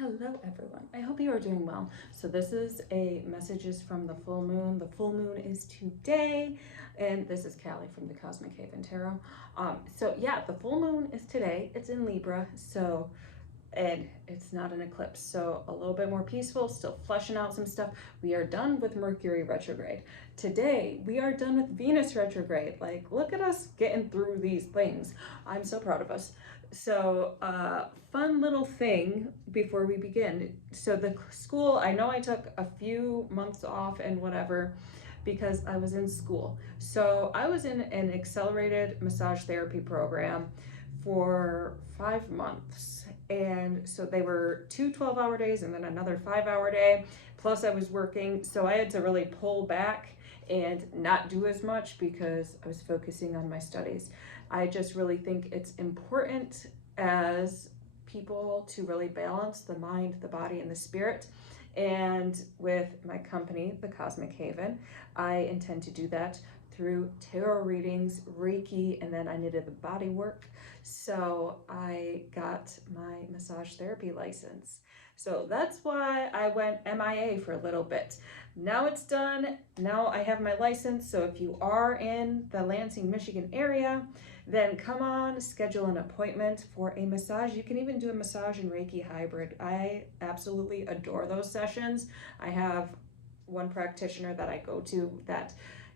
Hello everyone, I hope you are doing well. So this is a messages from the full moon. The full moon is today, and this is Callie from the Cosmic Haven Tarot. So yeah, the full moon is today. It's in Libra, and it's not an eclipse, so a little bit more peaceful, still fleshing out some stuff. We are done with Mercury retrograde. Today, we are done with Venus retrograde. Like, look at us getting through these things. I'm so proud of us. So, fun little thing before we begin. So the school, I know I took a few months off and whatever because I was in school. So I was in an accelerated massage therapy program for 5 months. And so they were 2 12-hour days and then another 5-hour day. Plus I was working. So I had to really pull back and not do as much because I was focusing on my studies. I just really think it's important as people to really balance the mind, the body, and the spirit. And with my company, the Cosmic Haven, I intend to do that through tarot readings, Reiki, and then I needed the body work. So I got my massage therapy license. So that's why I went MIA for a little bit. Now it's done. Now I have my license. So if you are in the Lansing, Michigan area, then come on, schedule an appointment for a massage. You can even do a massage and Reiki hybrid. I absolutely adore those sessions. I have one practitioner that I go to that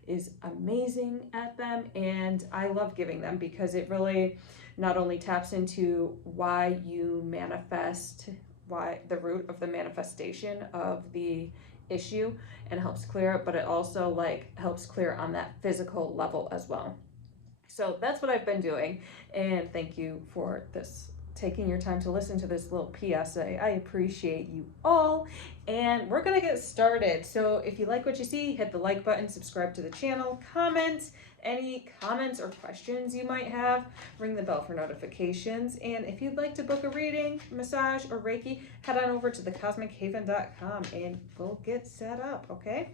is amazing at them, and I love giving them because it really not only taps into why you manifest, why the root of the manifestation of the issue and helps clear it, but it also like helps clear on that physical level as well. So that's what I've been doing, and thank you for this, taking your time to listen to this little PSA. I appreciate you all, and we're gonna get started. So if you like what you see, hit the like button, subscribe to the channel, comment any comments or questions you might have, ring the bell for notifications, and if you'd like to book a reading, massage, or Reiki, head on over to thecosmichaven.com and we'll get set up, okay?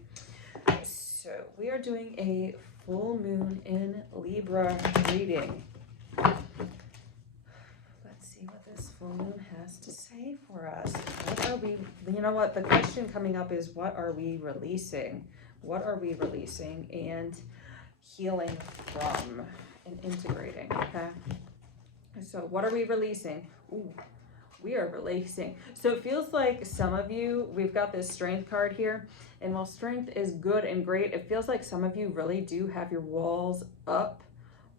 So we are doing a full moon in Libra reading. Let's see what this full moon has to say for us. What are we, you know what, the question coming up is, what are we releasing? What are we releasing and healing from and integrating, okay? So what are we releasing? Ooh, we are releasing. So it feels like some of you, we've got this strength card here, and while strength is good and great, it feels like some of you really do have your walls up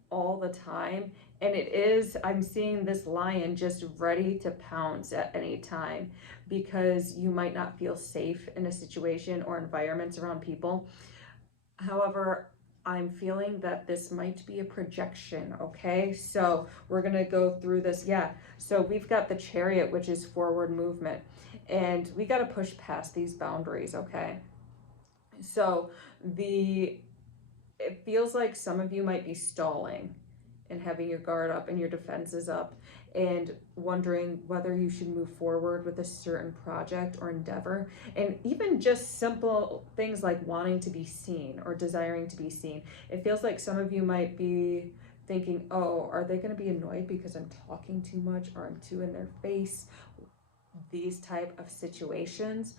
all the time. And it is, I'm seeing this lion just ready to pounce at any time because you might not feel safe in a situation or environments around people. However, I'm feeling that this might be a projection, okay? So we're gonna go through this, yeah. So we've got the Chariot, which is forward movement, and we gotta push past these boundaries, okay? So it feels like some of you might be stalling and having your guard up and your defenses up and wondering whether you should move forward with a certain project or endeavor. And even just simple things like wanting to be seen or desiring to be seen. It feels like some of you might be thinking, oh, are they going to be annoyed because I'm talking too much or I'm too in their face? These type of situations.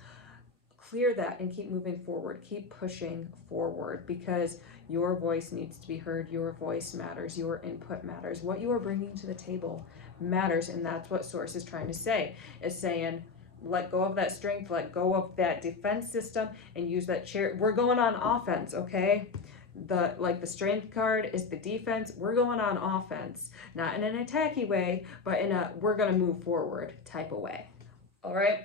Clear that and keep moving forward. Keep pushing forward because your voice needs to be heard. Your voice matters. Your input matters. What you are bringing to the table matters, and that's what Source is trying to say, is saying, let go of that strength, let go of that defense system, and use that chair. We're going on offense, okay? The strength card is the defense. We're going on offense, not in an attacky way, but in a we're going to move forward type of way. All right?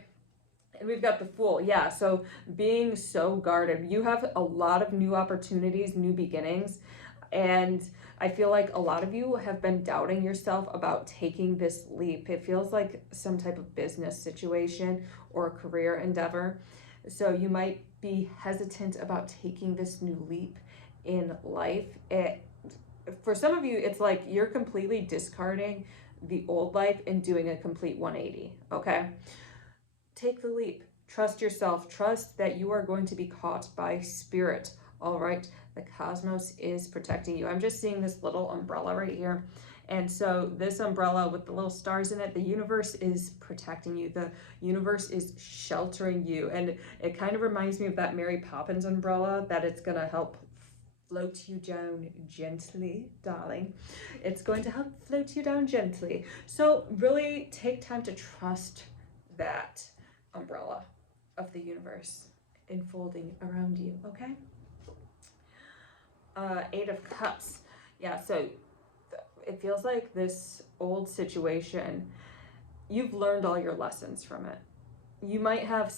And we've got the Fool. Yeah, so being so guarded. You have a lot of new opportunities, new beginnings. And I feel like a lot of you have been doubting yourself about taking this leap. It feels like some type of business situation or career endeavor. So you might be hesitant about taking this new leap in life. For some of you, it's like you're completely discarding the old life and doing a complete 180, okay? Take the leap. Trust yourself. Trust that you are going to be caught by spirit. All right. The cosmos is protecting you. I'm just seeing this little umbrella right here. And so this umbrella with the little stars in it, the universe is protecting you. The universe is sheltering you. And it kind of reminds me of that Mary Poppins umbrella, that it's going to help float you down gently, darling. It's going to help float you down gently. So really take time to trust that umbrella of the universe enfolding around you, okay? Eight of Cups. Yeah, so it feels like this old situation, you've learned all your lessons from it. You might have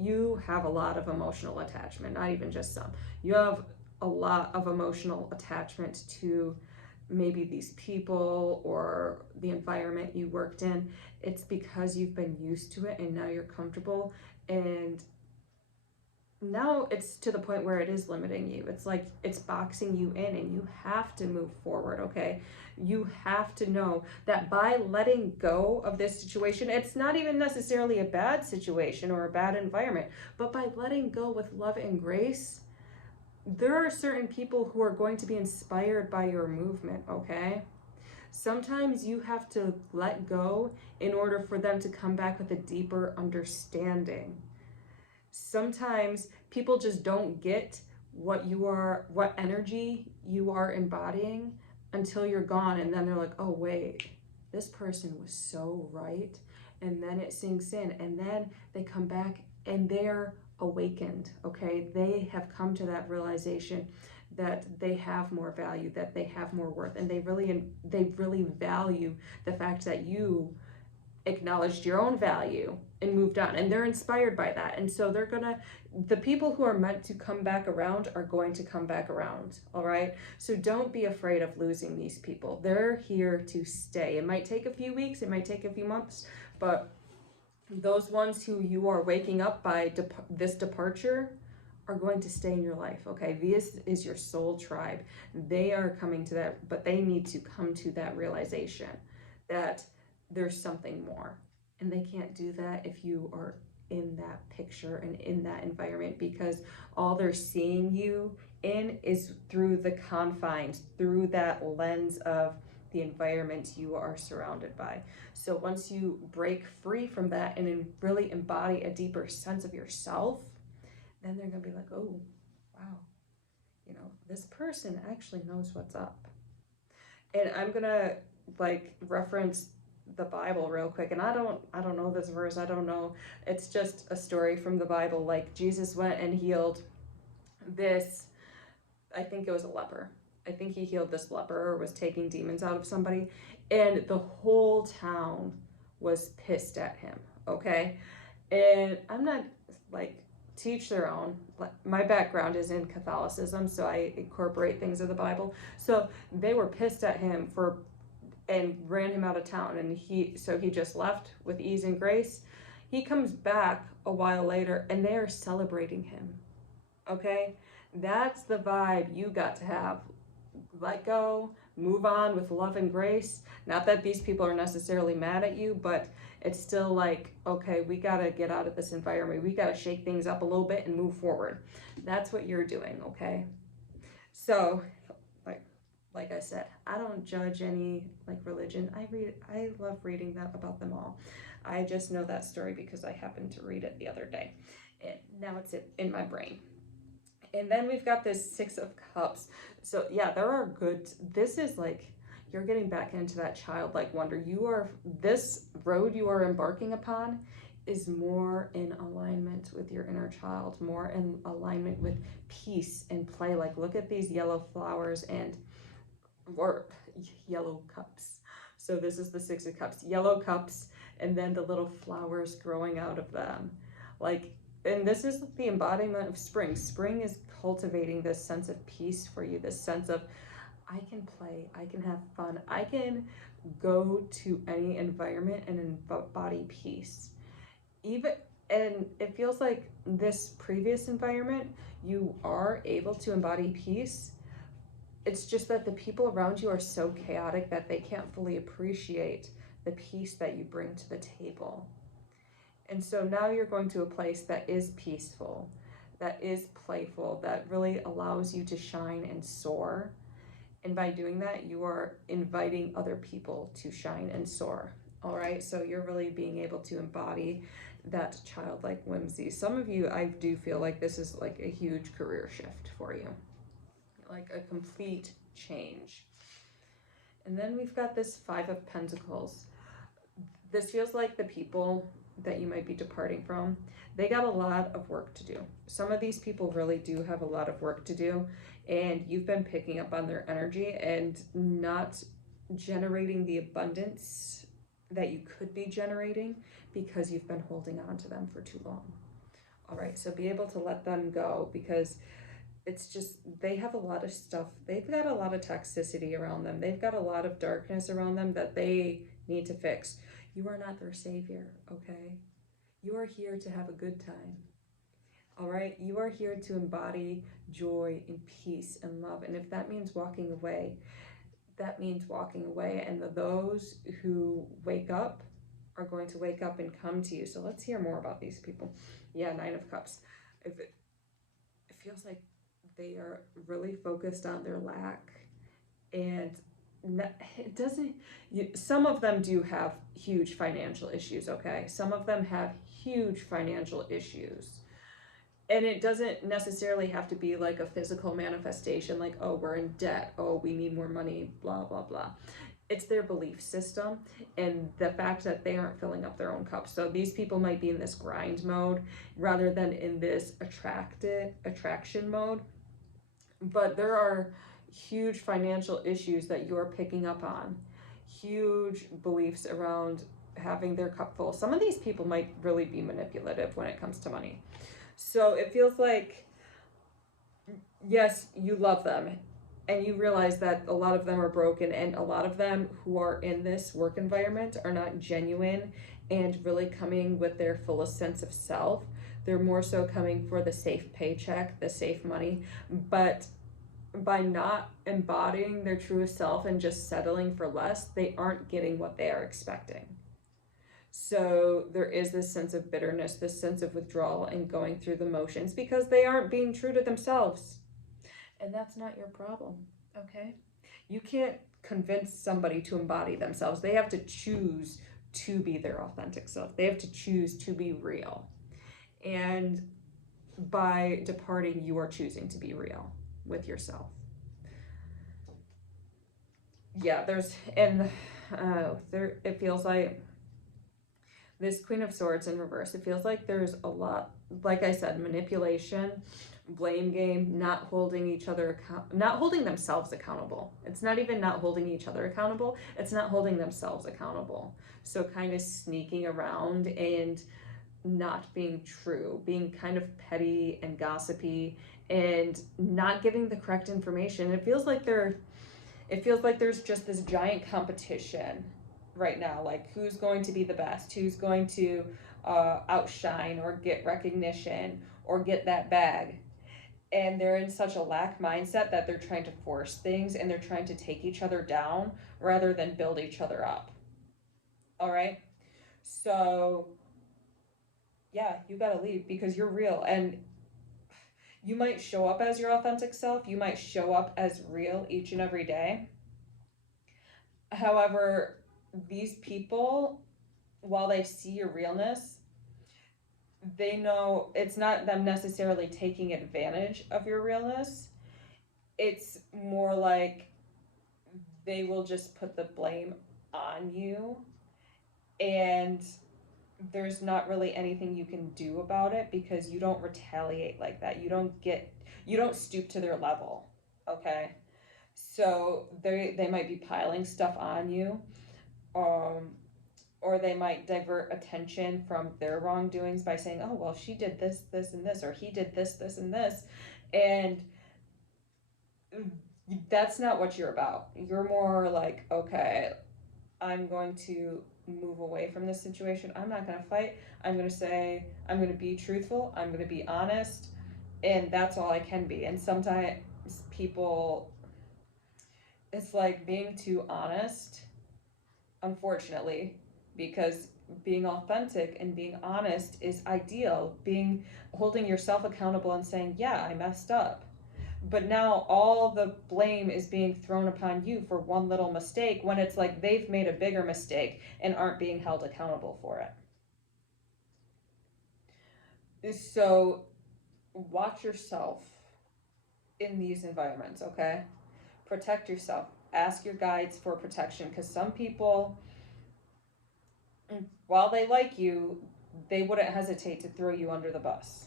you have a lot of emotional attachment, not even just some. You have a lot of emotional attachment to maybe these people or the environment you worked in. It's because you've been used to it and now you're comfortable, and now it's to the point where it is limiting you. It's like it's boxing you in, and you have to move forward, okay? You have to know that by letting go of this situation, it's not even necessarily a bad situation or a bad environment, but by letting go with love and grace, there are certain people who are going to be inspired by your movement, okay? Sometimes you have to let go in order for them to come back with a deeper understanding. Sometimes people just don't get what energy you are embodying until you're gone, and then they're like, oh wait, this person was so right. And then it sinks in, and then they come back and they're awakened, okay? They have come to that realization that they have more value, that they have more worth, and they really value the fact that you acknowledged your own value and moved on, and they're inspired by that. And so the people who are meant to come back around are going to come back around, all right? So don't be afraid of losing these people. They're here to stay. It might take a few weeks, it might take a few months, but those ones who you are waking up by this departure are going to stay in your life, okay? This is your soul tribe. They are coming to that, but they need to come to that realization that there's something more. And they can't do that if you are in that picture and in that environment, because all they're seeing you in is through the confines, through that lens of the environment you are surrounded by. So once you break free from that and really embody a deeper sense of yourself, then they're gonna be like, oh, wow, this person actually knows what's up. And I'm gonna reference the Bible real quick, and I don't know this verse. I don't know. It's just a story from the Bible. Like Jesus went and healed this, I think it was a leper. I think he healed this leper or was taking demons out of somebody, and the whole town was pissed at him, okay? And I'm not teach their own. My background is in Catholicism, so I incorporate things of the Bible. So they were pissed at him and ran him out of town, and he just left with ease and grace. He comes back a while later and they are celebrating him, okay? That's the vibe you got to have. Let go, move on with love and grace. Not that these people are necessarily mad at you, but it's still like, okay, we gotta get out of this environment. We gotta shake things up a little bit and move forward. That's what you're doing, okay? So like I said, I don't judge any religion. I love reading about them all. I just know that story because I happened to read it the other day, and now it's in my brain. And then we've got this Six of Cups. So yeah, there are this is you're getting back into that childlike wonder. This road you are embarking upon is more in alignment with your inner child, more in alignment with peace and play. Look at these yellow flowers or yellow cups. So this is the Six of Cups, yellow cups, and then the little flowers growing out of them. And this is the embodiment of spring. Spring is cultivating this sense of peace for you, this sense of, I can play, I can have fun, I can go to any environment and embody peace. And it feels like this previous environment, you are able to embody peace. It's just that the people around you are so chaotic that they can't fully appreciate the peace that you bring to the table. And so now you're going to a place that is peaceful, that is playful, that really allows you to shine and soar. And by doing that, you are inviting other people to shine and soar. All right. So you're really being able to embody that childlike whimsy. Some of you, I do feel like this is like a huge career shift for you, like a complete change. And then we've got this Five of Pentacles. This feels like the people that you might be departing from, they got a lot of work to do. Some of these people really do have a lot of work to do, and you've been picking up on their energy and not generating the abundance that you could be generating because you've been holding on to them for too long. All right, so be able to let them go, because it's just, they have a lot of stuff. They've got a lot of toxicity around them. They've got a lot of darkness around them that they need to fix. You are not their savior, okay? You are here to have a good time. All right? You are here to embody joy and peace and love. And if that means walking away, that means walking away. And those who wake up are going to wake up and come to you. So let's hear more about these people. Yeah, Nine of Cups. It feels like they are really focused on their lack, and it doesn't, some of them do have huge financial issues, okay? Some of them have huge financial issues, and it doesn't necessarily have to be like a physical manifestation, like, oh, we're in debt, oh, we need more money, blah blah blah. It's their belief system and the fact that they aren't filling up their own cups. So these people might be in this grind mode rather than in this attraction mode. But there are huge financial issues that you're picking up on, huge beliefs around having their cup full. Some of these people might really be manipulative when it comes to money. So it feels like, yes, you love them, and you realize that a lot of them are broken, and a lot of them who are in this work environment are not genuine and really coming with their fullest sense of self. They're more so coming for the safe paycheck, the safe money, but by not embodying their truest self and just settling for less, they aren't getting what they are expecting. So there is this sense of bitterness, this sense of withdrawal and going through the motions because they aren't being true to themselves. And that's not your problem, okay? You can't convince somebody to embody themselves. They have to choose to be their authentic self. They have to choose to be real. And by departing, you are choosing to be real with yourself. Yeah, it feels like this Queen of Swords in reverse. It feels like there's a lot, like I said, manipulation, blame game, not holding themselves accountable. It's not even not holding each other accountable. It's not holding themselves accountable. So kind of sneaking around and not being true, being kind of petty and gossipy and not giving the correct information. It feels like there's just this giant competition right now, like who's going to be the best, who's going to outshine or get recognition or get that bag. And they're in such a lack mindset that they're trying to force things and they're trying to take each other down rather than build each other up. All right? So yeah, you gotta leave because you're real, and you might show up as your authentic self. You might show up as real each and every day. However, these people, while they see your realness, they know it's not them necessarily taking advantage of your realness. It's more like they will just put the blame on you, and there's not really anything you can do about it because you don't retaliate like that. You don't stoop to their level, okay? So they might be piling stuff on you, or they might divert attention from their wrongdoings by saying, oh, well, she did this, this, and this, or he did this, this, and this. And that's not what you're about. You're more like, okay, I'm going to move away from this situation. I'm not going to fight. I'm going to be truthful. I'm going to be honest. And that's all I can be. And sometimes people, it's like being too honest, unfortunately, because being authentic and being honest is ideal. Holding yourself accountable and saying, yeah, I messed up. But now all the blame is being thrown upon you for one little mistake when it's like they've made a bigger mistake and aren't being held accountable for it. So watch yourself in these environments, okay? Protect yourself. Ask your guides for protection, because some people, while they like you, they wouldn't hesitate to throw you under the bus.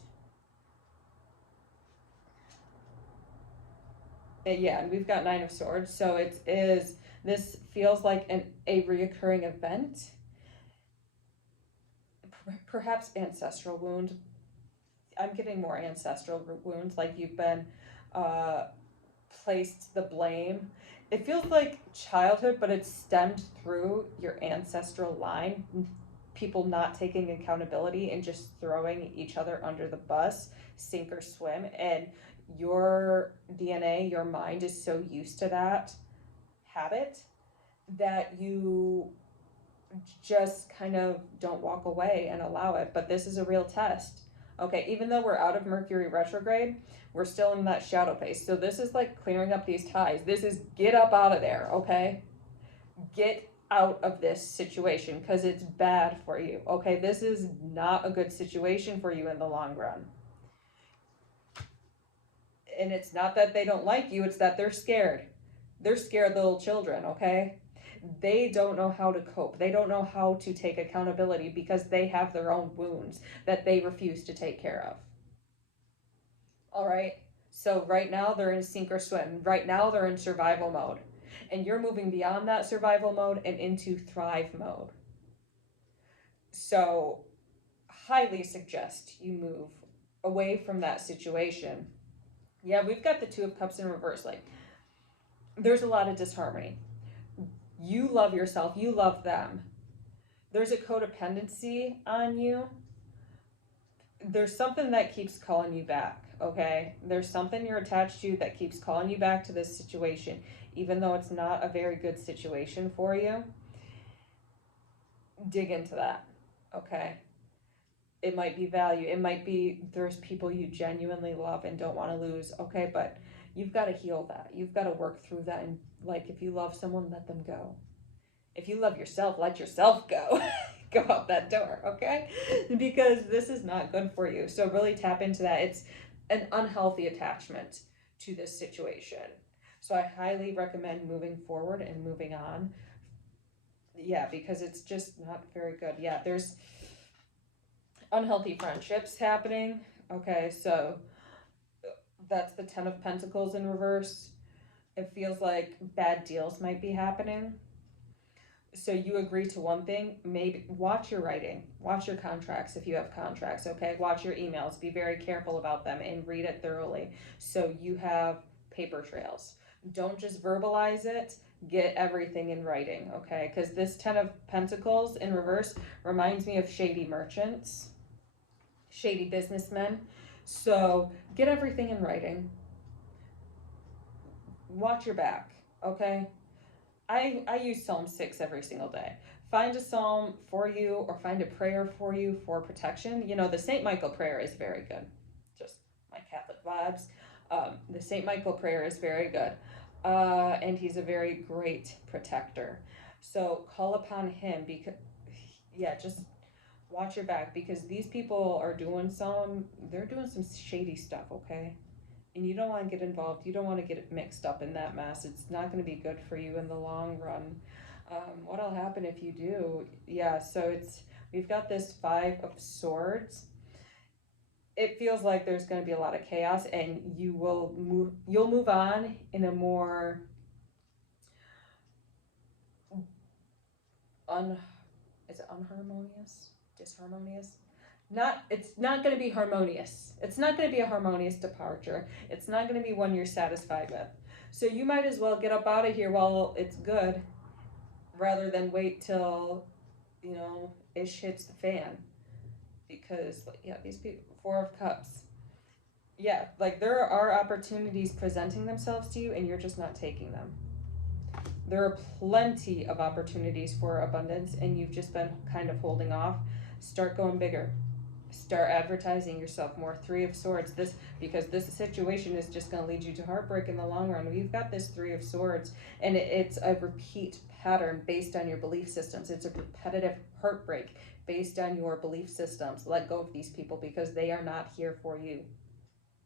Yeah, and we've got Nine of Swords, so this feels like a reoccurring event, perhaps ancestral wound. I'm getting more ancestral wounds, like you've been uh, placed the blame. It feels like childhood, but it's stemmed through your ancestral line. People not taking accountability and just throwing each other under the bus, sink or swim. And your DNA, your mind is so used to that habit that you just kind of don't walk away and allow it. But this is a real test. Okay, even though we're out of Mercury retrograde, we're still in that shadow phase. So this is like clearing up these ties. This is get up out of there, okay? Get out of this situation, because it's bad for you, okay? This is not a good situation for you in the long run. And it's not that they don't like you, it's that they're scared. They're scared little children, okay? They don't know how to cope. They don't know how to take accountability because they have their own wounds that they refuse to take care of. All right? So right now they're in sink or swim. Right now they're in survival mode. And you're moving beyond that survival mode and into thrive mode. So highly suggest you move away from that situation. Yeah, we've got the Two of Cups in reverse. Like, there's a lot of disharmony. You love yourself, you love them. There's a codependency on you. There's something that keeps calling you back, okay? There's something you're attached to that keeps calling you back to this situation, even though it's not a very good situation for you. Dig into that, okay? It might be value. It might be there's people you genuinely love and don't want to lose, okay? But you've got to heal that. You've got to work through that. And like, if you love someone, let them go. If you love yourself, let yourself go. Go out that door, okay? Because this is not good for you. So really tap into that. It's an unhealthy attachment to this situation. So I highly recommend moving forward and moving on. Yeah, because it's just not very good. Yeah, there's unhealthy friendships happening. Okay, so that's the Ten of Pentacles in reverse. It feels like bad deals might be happening. So you agree to one thing, maybe watch your writing, watch your contracts if you have contracts, okay? Watch your emails, be very careful about them and read it thoroughly so you have paper trails. Don't just verbalize it, get everything in writing, okay? Because this Ten of Pentacles in reverse reminds me of shady merchants, shady businessmen. So get everything in writing. Watch your back, okay? I use Psalm 6 every single day. Find a psalm for you or find a prayer for you for protection. You know, the St. Michael prayer is very good. Just my Catholic vibes. The St. Michael prayer is very good. And he's a very great protector. So call upon him because, yeah, just watch your back because these people are they're doing some shady stuff, okay? And you don't want to get involved. You don't want to get mixed up in that mess. It's not going to be good for you in the long run. What'll happen if you do? Yeah, so we've got this Five of Swords. It feels like there's going to be a lot of chaos, and you'll move on in a more is it unharmonious? Disharmonious? It's not going to be harmonious. It's not going to be a harmonious departure. It's not going to be one you're satisfied with. So you might as well get up out of here while it's good rather than wait till, ish hits the fan. Because, yeah, these people, Four of Cups. Yeah, like there are opportunities presenting themselves to you and you're just not taking them. There are plenty of opportunities for abundance and you've just been kind of holding off. Start going bigger. Start advertising yourself more. Three of Swords. This, because this situation is just going to lead you to heartbreak in the long run. We've got this Three of Swords, and it's a repeat pattern based on your belief systems. It's a repetitive heartbreak based on your belief systems. Let go of these people because they are not here for you.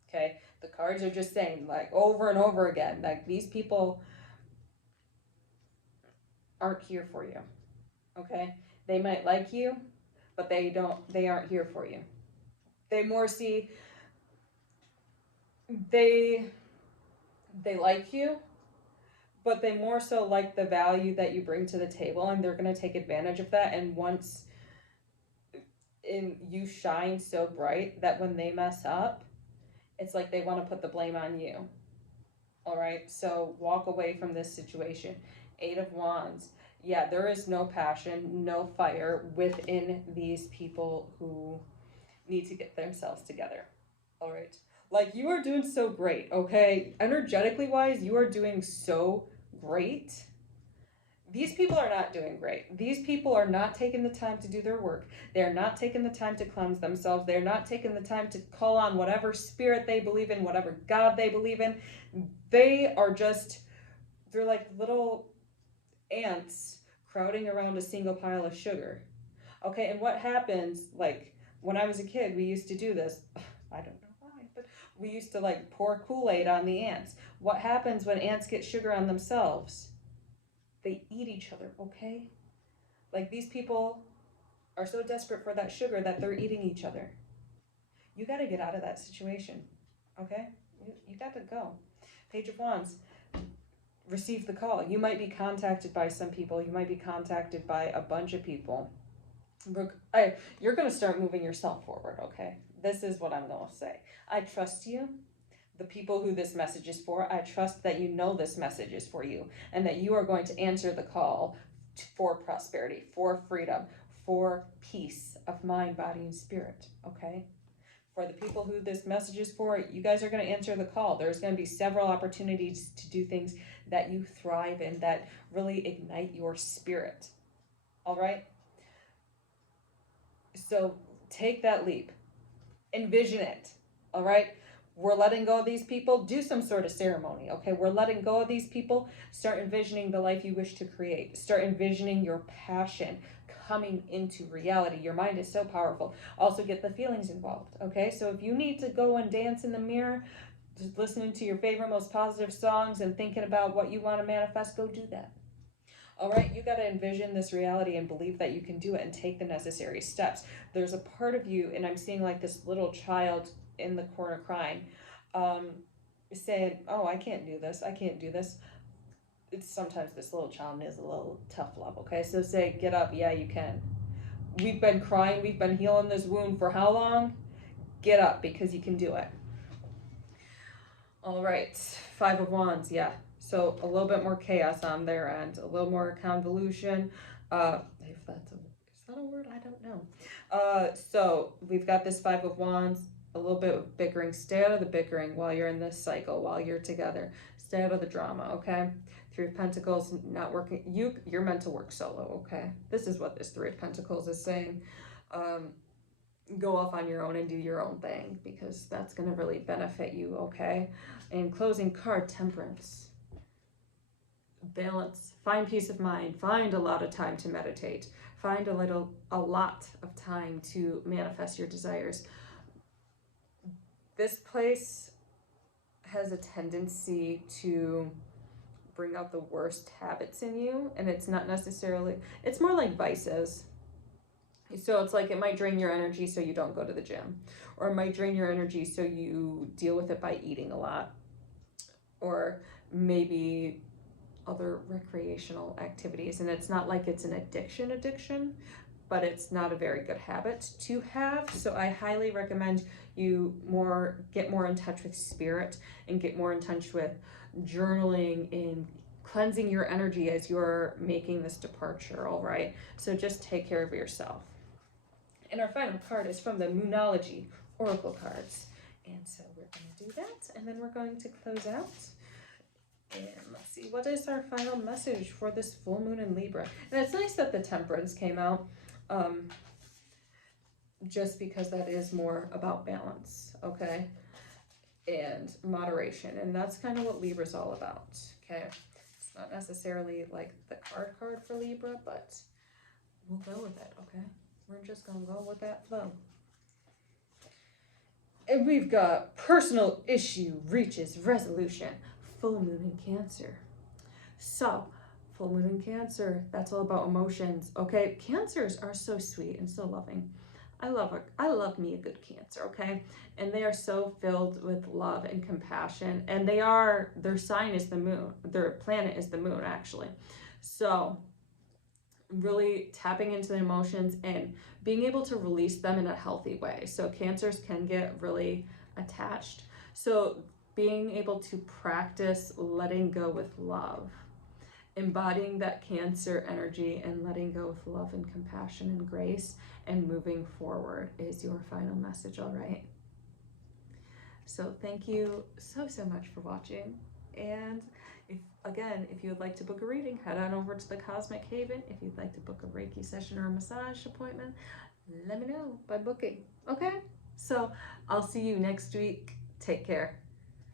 Okay? The cards are just saying, like, over and over again, like, these people aren't here for you. Okay? They might like you, but they aren't here for you. They more see, they like you, but they more so like the value that you bring to the table, and they're going to take advantage of that. And once you shine so bright that when they mess up, it's like they want to put the blame on you. All right, so walk away from this situation. Eight of Wands. Yeah, there is no passion, no fire within these people who need to get themselves together. All right, like, you are doing so great, okay? Energetically wise, you are doing so great. These people are not doing great. These people are not taking the time to do their work. They're not taking the time to cleanse themselves. They're not taking the time to call on whatever spirit they believe in, whatever God they believe in. They are just, they're like little ants crowding around a single pile of sugar. Okay, and what happens, like, when I was a kid, we used to do this. I don't know why, but we used to, like, pour Kool-Aid on the ants. What happens when ants get sugar on themselves? They eat each other, okay? Like, these people are so desperate for that sugar that they're eating each other. You got to get out of that situation, okay? You got to go. Page of Wands. Receive the call. You might be contacted by some people. You might be contacted by a bunch of people. You're going to start moving yourself forward, okay? This is what I'm going to say. I trust you. The people who this message is for, I trust that you know this message is for you, and that you are going to answer the call for prosperity, for freedom, for peace of mind, body, and spirit, okay? For the people who this message is for, you guys are going to answer the call. There's going to be several opportunities to do things that you thrive in, that really ignite your spirit, all right? So take that leap. Envision it, all right? We're letting go of these people. Do some sort of ceremony, okay? We're letting go of these people. Start envisioning the life you wish to create. Start envisioning your passion coming into reality. Your mind is so powerful. Also get the feelings involved, okay? So if you need to go and dance in the mirror, just listening to your favorite, most positive songs and thinking about what you want to manifest, go do that. All right, you got to envision this reality and believe that you can do it and take the necessary steps. There's a part of you, and I'm seeing like this little child in the corner crying, saying, oh, I can't do this. I can't do this. It's sometimes this little child is a little tough love, okay? So say, get up. Yeah, you can. We've been crying. We've been healing this wound for how long? Get up, because you can do it. All right, Five of Wands, yeah. So a little bit more chaos on their end, a little more convolution. If that's is that a word? I don't know. So we've got this Five of Wands, a little bit of bickering. Stay out of the bickering while you're in this cycle, while you're together. Stay out of the drama, okay? Three of Pentacles, not working. You're meant to work solo, okay? This is what this Three of Pentacles is saying. Go off on your own and do your own thing, because that's going to really benefit you, okay? And closing card, Temperance. Balance. Find peace of mind. Find a lot of time to meditate. Find a lot of time to manifest your desires. This place has a tendency to bring out the worst habits in you, and it's not necessarily, it's more like vices. So it's like, it might drain your energy so you don't go to the gym, or it might drain your energy so you deal with it by eating a lot, or maybe other recreational activities. And it's not like it's an addiction, but it's not a very good habit to have. So I highly recommend you get more in touch with spirit, and get more in touch with journaling and cleansing your energy as you're making this departure, all right? So just take care of yourself. And our final card is from the Moonology Oracle cards. And so we're going to do that, and then we're going to close out. And let's see, what is our final message for this full moon in Libra? And it's nice that the Temperance came out. just because that is more about balance, okay? And moderation. And that's kind of what Libra's all about, okay? It's not necessarily like the card for Libra, but we'll go with it, okay? We're just gonna go with that flow. And we've got personal issue reaches resolution, full moon in Cancer. So, full moon in Cancer, that's all about emotions, okay? Cancers are so sweet and so loving. I love me a good Cancer, okay? And they are so filled with love and compassion. And their sign is the moon. Their planet is the moon, actually. So, really tapping into the emotions and being able to release them in a healthy way. So Cancers can get really attached. So being able to practice letting go with love, embodying that Cancer energy and letting go with love and compassion and grace and moving forward is your final message, all right? So thank you so much for watching. And if you would like to book a reading, head on over to the Cosmic Haven. If you'd like to book a Reiki session or a massage appointment, let me know by booking. Okay? So I'll see you next week. Take care.